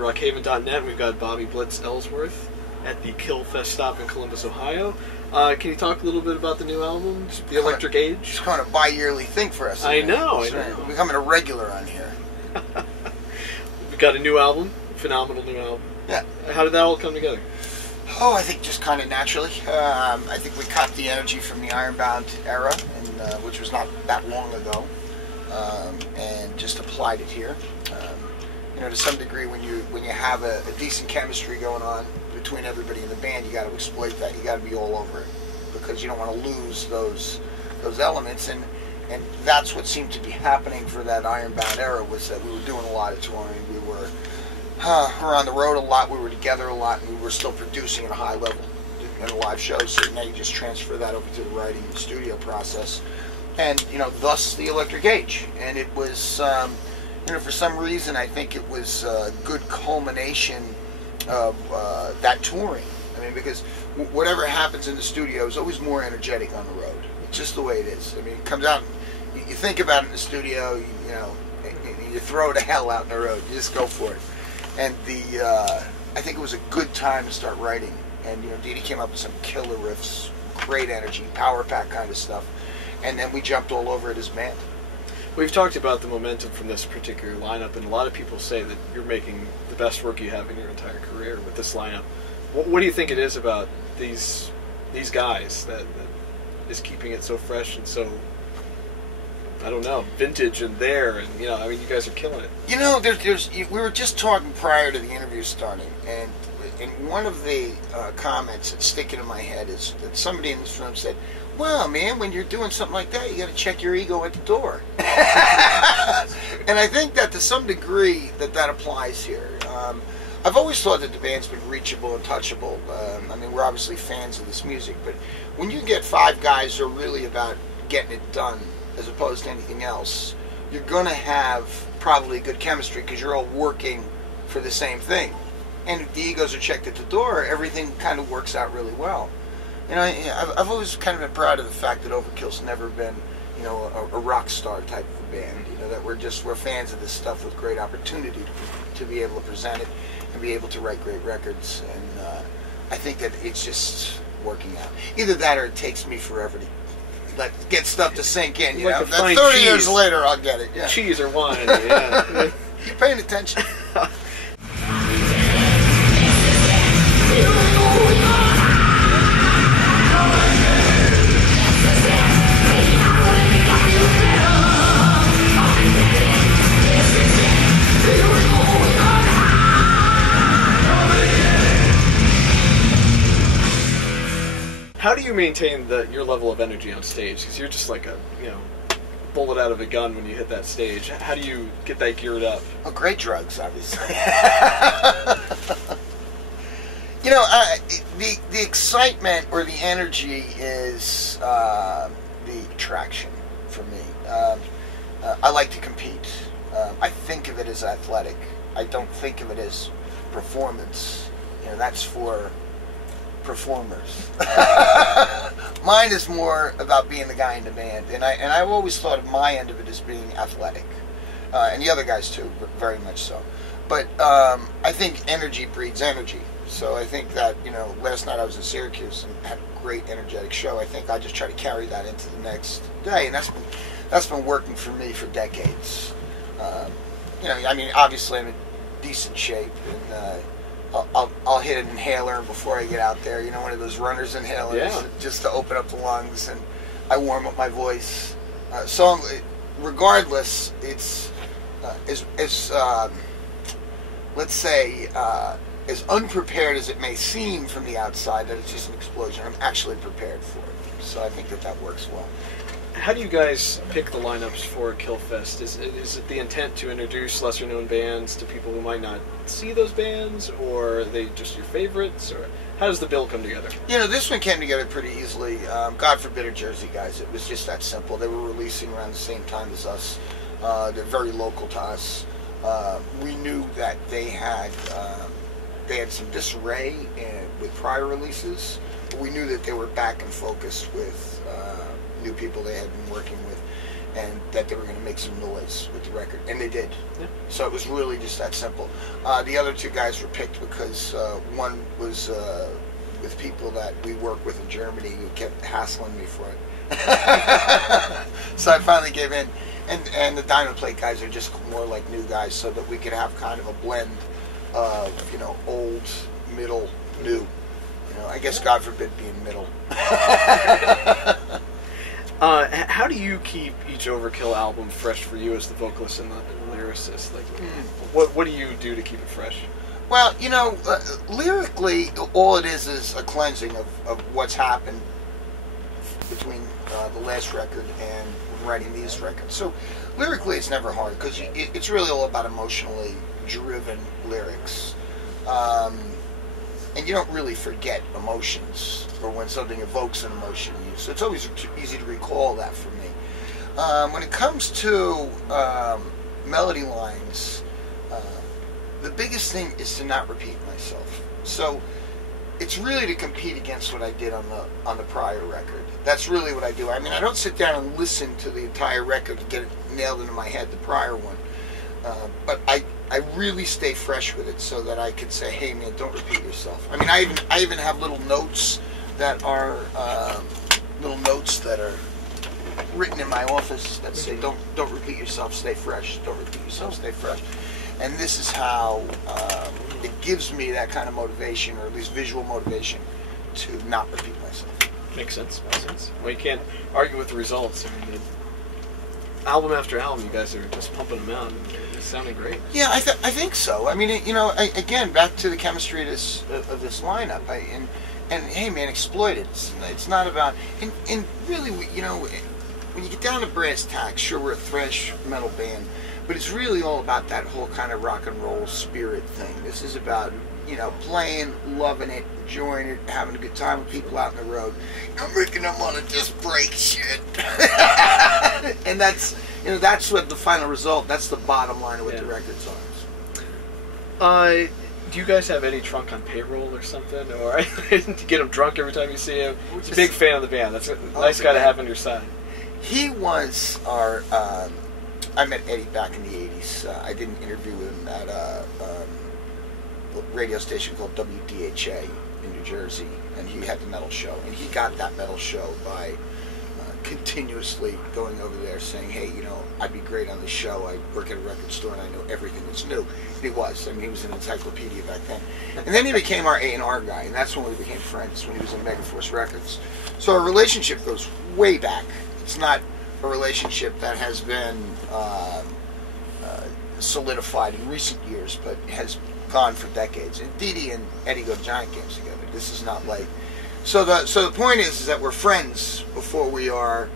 hardrockhaven.net. We've got Bobby Blitz Ellsworth at the Killfest stop in Columbus, Ohio. Can you talk a little bit about the new album, The Electric Age? It's kind of a bi-yearly thing for us. I know. We're becoming a regular on here. We've got a new album, phenomenal new album. Yeah. How did that all come together? Oh, I think just kind of naturally. I think we caught the energy from the Ironbound era, and which was not that long ago, and just applied it here. You know, to some degree, when you have a decent chemistry going on between everybody in the band, you got to exploit that. You got to be all over it because you don't want to lose those elements, and that's what seemed to be happening for that Ironbound era, was that we were doing a lot of touring. We were on the road a lot. We were together a lot, and we were still producing at a high level in live shows. So now you just transfer that over to the writing and studio process, and you know, thus the Electric Age. And it was, you know, for some reason, I think it was a good culmination of that touring. I mean, because whatever happens in the studio is always more energetic on the road. It's just the way it is. I mean, it comes out, you think about it in the studio, you know, you throw the hell out in the road. You just go for it. And I think it was a good time to start writing. And, you know, Dee Dee came up with some killer riffs, great energy, power pack kind of stuff. And then we jumped all over it as a band. We've talked about the momentum from this particular lineup, and a lot of people say that you're making the best work you have in your entire career with this lineup. What do you think it is about these guys that is keeping it so fresh and so, I don't know, vintage and there, and you know, I mean, you guys are killing it. You know, we were just talking prior to the interview starting, and one of the comments that's sticking in my head is that somebody in this room said, "Well, man, when you're doing something like that, you got to check your ego at the door." And I think that to some degree that applies here. I've always thought that the band's been reachable and touchable. I mean, we're obviously fans of this music, but when you get five guys who are really about getting it done as opposed to anything else, you're going to have probably good chemistry because you're all working for the same thing. And if the egos are checked at the door, everything kind of works out really well. You know, I've always kind of been proud of the fact that Overkill's never been, you know, a rock star type of a band. You know, that we're fans of this stuff with great opportunity to be able to present it and be able to write great records. And I think that it's just working out. Either that or it takes me forever to get stuff to sink in. You know, 30 years later, I'll get it. Yeah. Cheese or wine. Yeah. You're paying attention. How do you maintain your level of energy on stage? Because you're just like a, you know, bullet out of a gun when you hit that stage. How do you get that geared up? Oh, great drugs, obviously. You know, the excitement or the energy is the attraction for me. I like to compete. I think of it as athletic. I don't think of it as performance. You know, that's for performers. Mine is more about being the guy in the band, and I've always thought of my end of it as being athletic, and the other guys too, very much so. But I think energy breeds energy. So I think that, you know, last night I was in Syracuse and had a great energetic show. I think I just try to carry that into the next day, and that's been working for me for decades. You know, I mean, obviously I'm in decent shape, and I'll hit an inhaler before I get out there. You know, one of those runner's inhalers, yeah, just to open up the lungs, and I warm up my voice. So regardless, it's let's say as unprepared as it may seem from the outside that it's just an explosion. I'm actually prepared for it, so I think that works well. How do you guys pick the lineups for Killfest? Is it the intent to introduce lesser-known bands to people who might not see those bands, or are they just your favorites, or how does the bill come together? You know, this one came together pretty easily. God forbid a Jersey guys. It was just that simple. They were releasing around the same time as us. They're very local to us. We knew that they had some disarray with prior releases, but we knew that they were back and focused with new people they had been working with. and that they were going to make some noise with the record, and they did. Yeah. So it was really just that simple. The other two guys were picked because one was with people that we work with in Germany who kept hassling me for it. So I finally gave in. And the Diamond Plate guys are just more like new guys, so that we could have kind of a blend of, you know, old, middle, new. You know, I guess God forbid being middle. How do you keep each Overkill album fresh for you as the vocalist and the lyricist? Like, what do you do to keep it fresh? Well, you know, lyrically, all it is a cleansing of what's happened between the last record and writing these records. So lyrically, it's never hard because it's really all about emotionally driven lyrics. And you don't really forget emotions or when something evokes an emotion in you. So it's always easy to recall that for me. When it comes to melody lines, the biggest thing is to not repeat myself. So it's really to compete against what I did on the prior record. That's really what I do. I mean, I don't sit down and listen to the entire record to get it nailed into my head, the prior one. But I really stay fresh with it so that I can say, hey man, don't repeat yourself. I mean, I even have little notes that are written in my office that say, don't repeat yourself, stay fresh. Don't repeat yourself, stay fresh. And this is how it gives me that kind of motivation, or at least visual motivation, to not repeat myself. Makes sense. Makes sense. Well, you can't argue with the results. I mean, album after album, you guys are just pumping them out, and it's sounding great. Yeah, I think so. I mean, you know, again, back to the chemistry of this lineup, and hey, man, exploit it. It's not about, and really, you know, when you get down to brass tacks, sure, we're a thrash metal band, but it's really all about that whole kind of rock and roll spirit thing. This is about, you know, playing, loving it, enjoying it, having a good time with people out on the road. I'm making them want to just break shit. And that's, you know, that's what the final result, that's the bottom line of what the record's on. Do you guys have Eddie Trunk on payroll or something? Or to get him drunk every time you see him? He's a big fan of the band. That's a nice guy to have on your side. He was our, I met Eddie back in the 80s. I did an interview with him at a radio station called WDHA in New Jersey, and he had the metal show. And he got that metal show by continuously going over there saying, hey, you know, I'd be great on this show. I work at a record store and I know everything that's new. And he was. I mean, he was an encyclopedia back then. And then he became our A&R guy, and that's when we became friends, when he was in Megaforce Records. So our relationship goes way back. It's not a relationship that has been solidified in recent years, but has gone for decades. And Dee Dee and Eddie go to Giant games together. This is not like... So the point is that we're friends before we are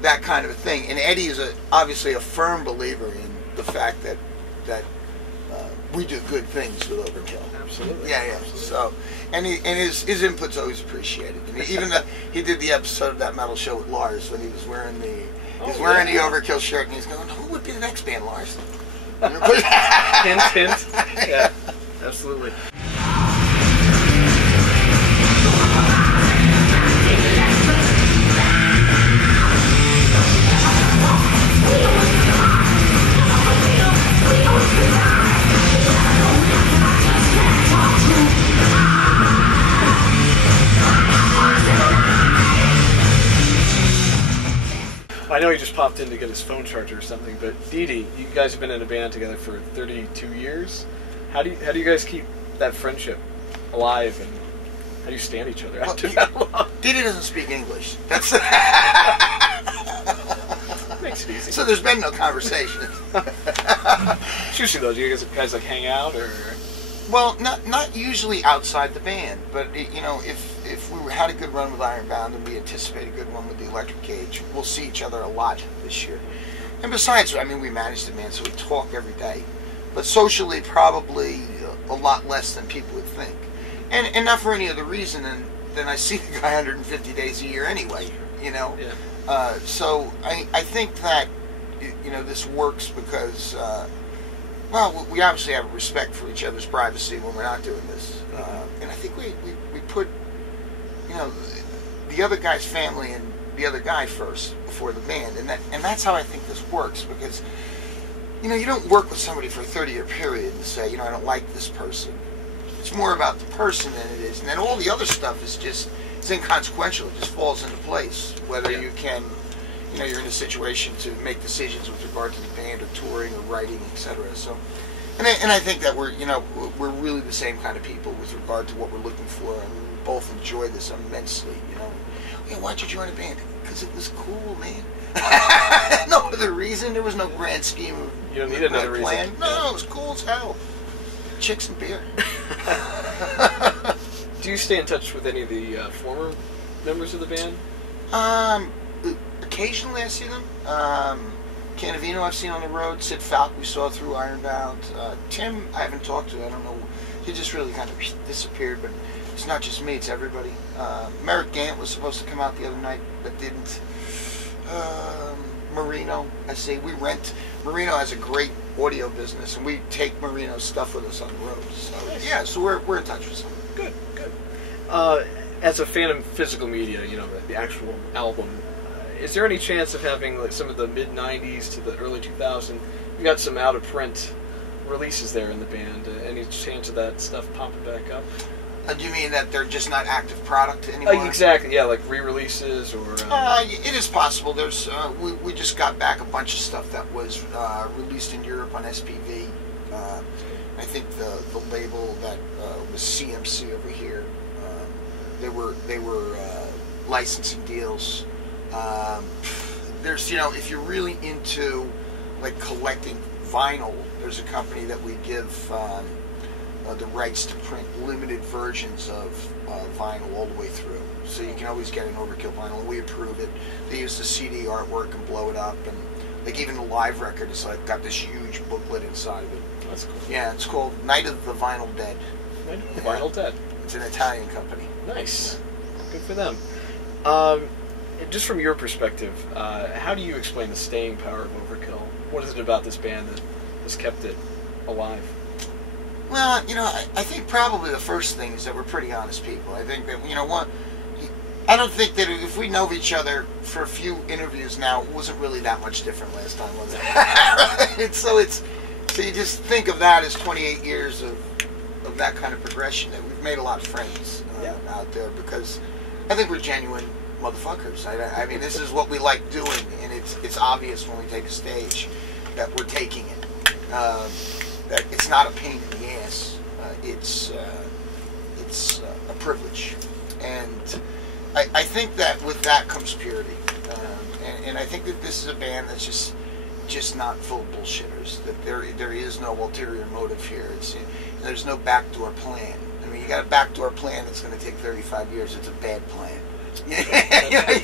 that kind of a thing. And Eddie is obviously a firm believer in the fact that we do good things with Overkill. Absolutely. Yeah. Absolutely. So, and his input's always appreciated. And even he did the episode of that metal show with Lars when he was wearing the Overkill shirt, and he's going, "Who would be the next band, Lars?" Hint, hint. Yeah, absolutely. I know he just popped in to get his phone charger or something, but Dee Dee, you guys have been in a band together for 32 years. How do you guys keep that friendship alive, and how do you stand each other after that long? Dee Dee doesn't speak English. That's makes it easy. So there's been no conversation. Usually though, do you guys like hang out or? Well, not usually outside the band, but you know, if we had a good run with Ironbound and we anticipate a good one with the Electric Cage, we'll see each other a lot this year. And besides, I mean, we manage the band, so we talk every day. But socially, probably a lot less than people would think. And not for any other reason than I see the guy 150 days a year anyway, you know? Yeah. So I think that, you know, this works because, well, we obviously have respect for each other's privacy when we're not doing this. And I think we put, you know, the other guy's family and the other guy first before the band, and that's how I think this works, because you don't work with somebody for a 30-year period and say, I don't like this person. It's more about the person than it is, and then all the other stuff is it's inconsequential. It just falls into place. Whether you can, you're in a situation to make decisions with regard to the band or touring or writing, etc. So, and I think that we're really the same kind of people with regard to what we're looking for, and we both enjoy this immensely. Why'd you join a band? Because it was cool, man. No other reason. There was no grand scheme of you don't need another reason. No, it was cool as hell. Chicks and beer. Do you stay in touch with any of the former members of the band? Occasionally I see them. Canavino I've seen on the road. Sid Falk we saw through Ironbound. Tim I haven't talked to. I don't know. He just really kind of disappeared, but it's not just me, it's everybody. Merrick Gant was supposed to come out the other night, but didn't. Marino, I say we rent. Marino has a great audio business, and we take Marino's stuff with us on the road. So nice. Yeah, so we're in touch with some. Good. As a fan of physical media, the actual album, is there any chance of having like some of the mid '90s to the early 2000s? You got some out of print releases there in the band. Any chance of that stuff popping back up? Do you mean that they're just not active product anymore? Exactly, yeah, like re-releases or... It is possible. There's we just got back a bunch of stuff that was released in Europe on SPV. I think the label that was CMC over here, they were licensing deals. There's, if you're really into like collecting vinyl, there's a company that we give... the rights to print limited versions of vinyl all the way through. So you can always get an Overkill vinyl, and we approve it. They use the CD artwork and blow it up, and like even the live record is like got this huge booklet inside of it. That's cool. Yeah, it's called Night of the Vinyl Dead. Night of the Vinyl Dead. It's an Italian company. Nice. Good for them. Just from your perspective, how do you explain the staying power of Overkill? What is it about this band that has kept it alive? Well, I think probably the first thing is that we're pretty honest people. I think that, I don't think that if we know each other for a few interviews now, it wasn't really that much different last time, was it? So you just think of that as 28 years of that kind of progression, that we've made a lot of friends out there, because I think we're genuine motherfuckers. I mean, this is what we like doing, and it's obvious when we take a stage that we're taking it. That it's not a pain in the ass. It's a privilege, and I think that with that comes purity. And I think that this is a band that's just not full of bullshitters. That there is no ulterior motive here. There's no backdoor plan. I mean, you got a backdoor plan that's going to take 35 years. It's a bad plan. You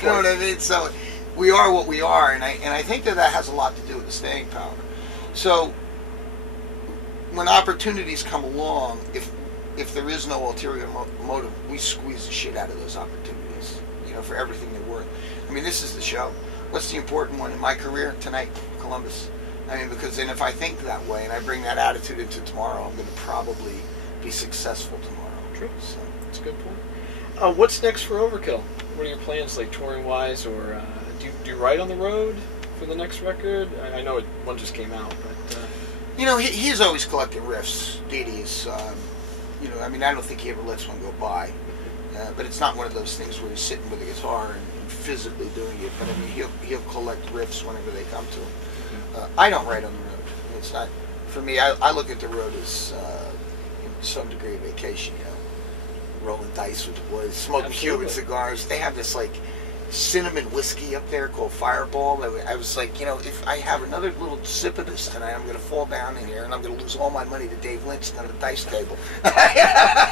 know what I mean? So we are what we are, and I think that has a lot to do with the staying power. So when opportunities come along, if there is no ulterior motive, we squeeze the shit out of those opportunities, for everything they're worth. I mean, this is the show. What's the important one in my career? Tonight, Columbus. I mean, because then if I think that way and I bring that attitude into tomorrow, I'm going to probably be successful tomorrow. True. So that's a good point. What's next for Overkill? What are your plans, like touring-wise, or do you write on the road for the next record? I know one just came out, but... He's always collecting riffs. Didi's, I mean, I don't think he ever lets one go by. But it's not one of those things where he's sitting with a guitar and physically doing it. But I mean, he'll collect riffs whenever they come to him. I don't write on the road. It's not for me. I look at the road as some degree of vacation. Rolling dice with the boys, smoking Cuban cigars. They have this like cinnamon whiskey up there called Fireball. I was like, if I have another little sip of this tonight, I'm going to fall down in here and I'm going to lose all my money to Dave Lynch down at the dice table.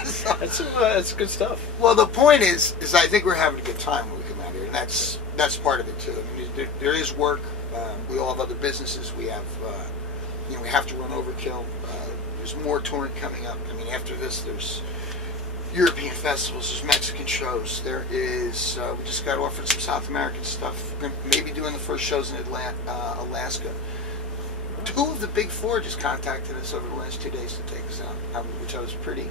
So, that's good stuff. Well, the point is I think we're having a good time when we come out here, and that's part of it too. I mean, there is work. We all have other businesses. We have, we have to run Overkill. There's more touring coming up. I mean, after this, there's European festivals, there's Mexican shows, there is, we just got offered some South American stuff, we're maybe doing the first shows in Alaska. 2 of the big 4 just contacted us over the last 2 days to take us out, which I was pretty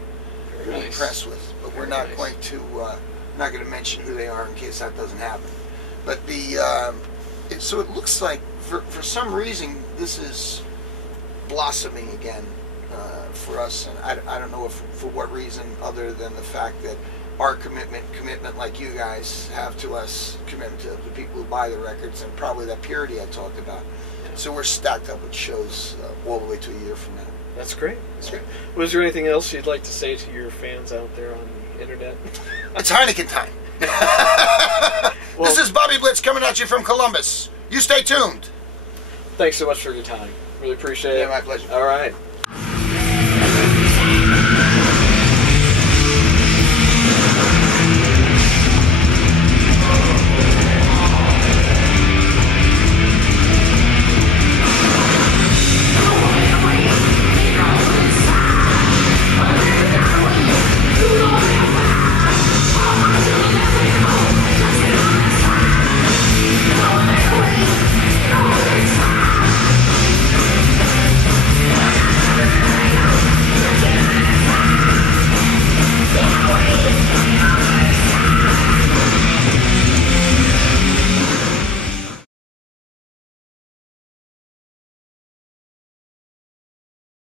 impressed with, but we're not going to mention who they are in case that doesn't happen. But so it looks like for some reason this is blossoming again for us, and I don't know for what reason other than the fact that our commitment like you guys have to us, commitment to the people who buy the records, and probably that purity I talked about. So we're stacked up with shows all the way to a year from now. That's great. That's great. Was there anything else you'd like to say to your fans out there on the internet? It's Heineken time. Well, this is Bobby Blitz coming at you from Columbus. You stay tuned. Thanks so much for your time. Really appreciate it. Yeah, my pleasure. All right.